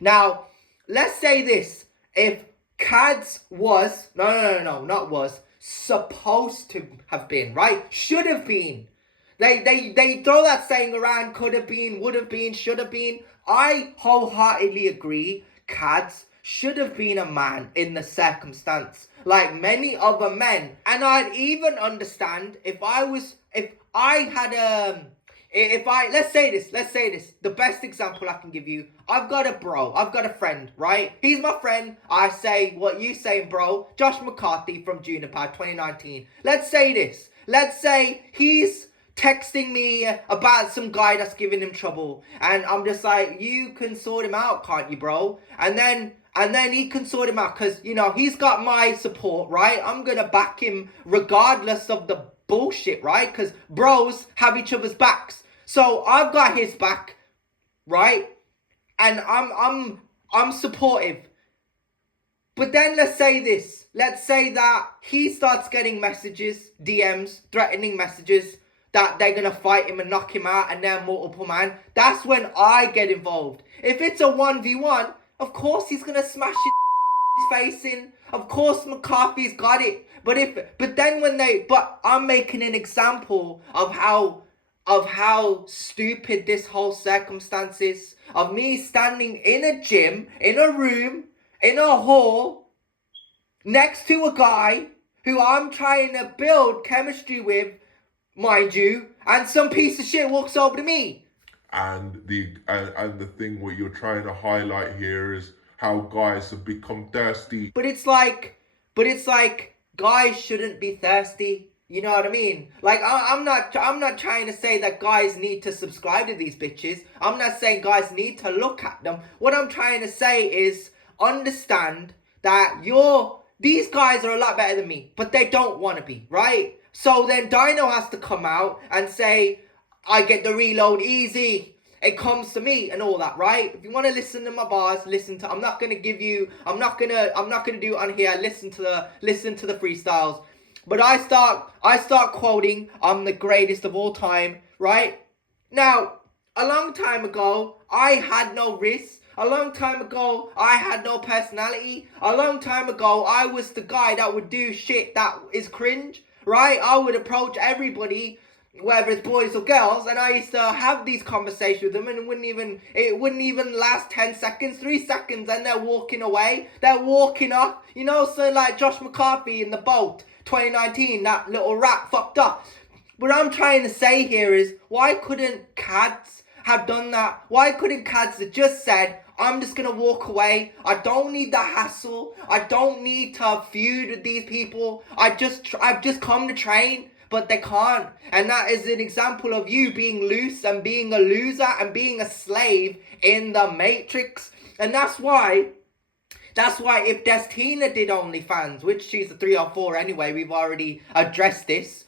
Now, let's say this. If CADS was, not was, supposed to have been, right? Should have been. They throw that saying around, could have been, would have been, should have been. I wholeheartedly agree. CADS should have been a man in the circumstance, like many other men. And I'd even understand if I had let's say this, the best example I can give you, I've got a friend, right? He's my friend. I say what you saying, bro. Josh McCarthy from Juniper 2019. Let's say he's texting me about some guy that's giving him trouble, and I'm just like, you can sort him out, can't you, bro? And then he can sort him out, because, you know, he's got my support, right? I'm gonna back him regardless of the bullshit, right? Because bros have each other's backs. So I've got his back, right? And I'm supportive. But then let's say that he starts getting messages, DMs, threatening messages, that they're gonna fight him and knock him out and they're multiple man. That's when I get involved. If it's a 1v1, of course he's gonna smash his face in. Of course McCarthy's got it. But I'm making an example of how stupid this whole circumstance is. Of me standing in a gym, in a room, in a hall, next to a guy who I'm trying to build chemistry with, mind you, and some piece of shit walks over to me. And the thing what you're trying to highlight here is how guys have become thirsty. But it's like guys shouldn't be thirsty. You know what I mean? Like, I'm not trying to say that guys need to subscribe to these bitches. I'm not saying guys need to look at them. What I'm trying to say is understand that these guys are a lot better than me, but they don't want to be, right? So then Dino has to come out and say, I get the reload easy. It comes to me and all that, right? If you want to listen to my bars, I'm not gonna do it on here. Listen to the freestyles. But I start quoting, I'm the greatest of all time, right? Now, a long time ago, I had no risk. A long time ago, I had no personality. A long time ago, I was the guy that would do shit that is cringe, right? I would approach everybody, whether it's boys or girls, and I used to have these conversations with them, and it wouldn't even last 10 seconds, 3 seconds, and they're walking away. They're walking off. You know, so like Josh McCarthy in the boat, 2019, that little rat fucked up. What I'm trying to say here is, why couldn't CADS have done that? Why couldn't CADS have just said, I'm just gonna walk away. I don't need the hassle. I don't need to feud with these people. I've just come to train. But they can't. And that is an example of you being loose and being a loser and being a slave in the Matrix. And that's why if Destina did OnlyFans, which she's a 3 or 4 anyway, we've already addressed this,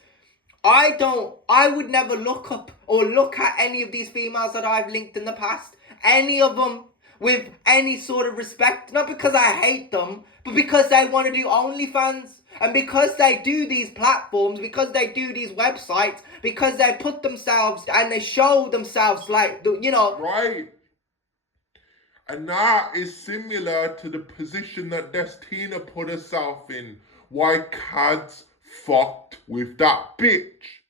I would never look up or look at any of these females that I've linked in the past, any of them, with any sort of respect. Not because I hate them, but because they want to do OnlyFans. And because they do these platforms, because they do these websites, because they put themselves and they show themselves like, you know. Right. And that is similar to the position that Destina put herself in. Why CADS fucked with that bitch.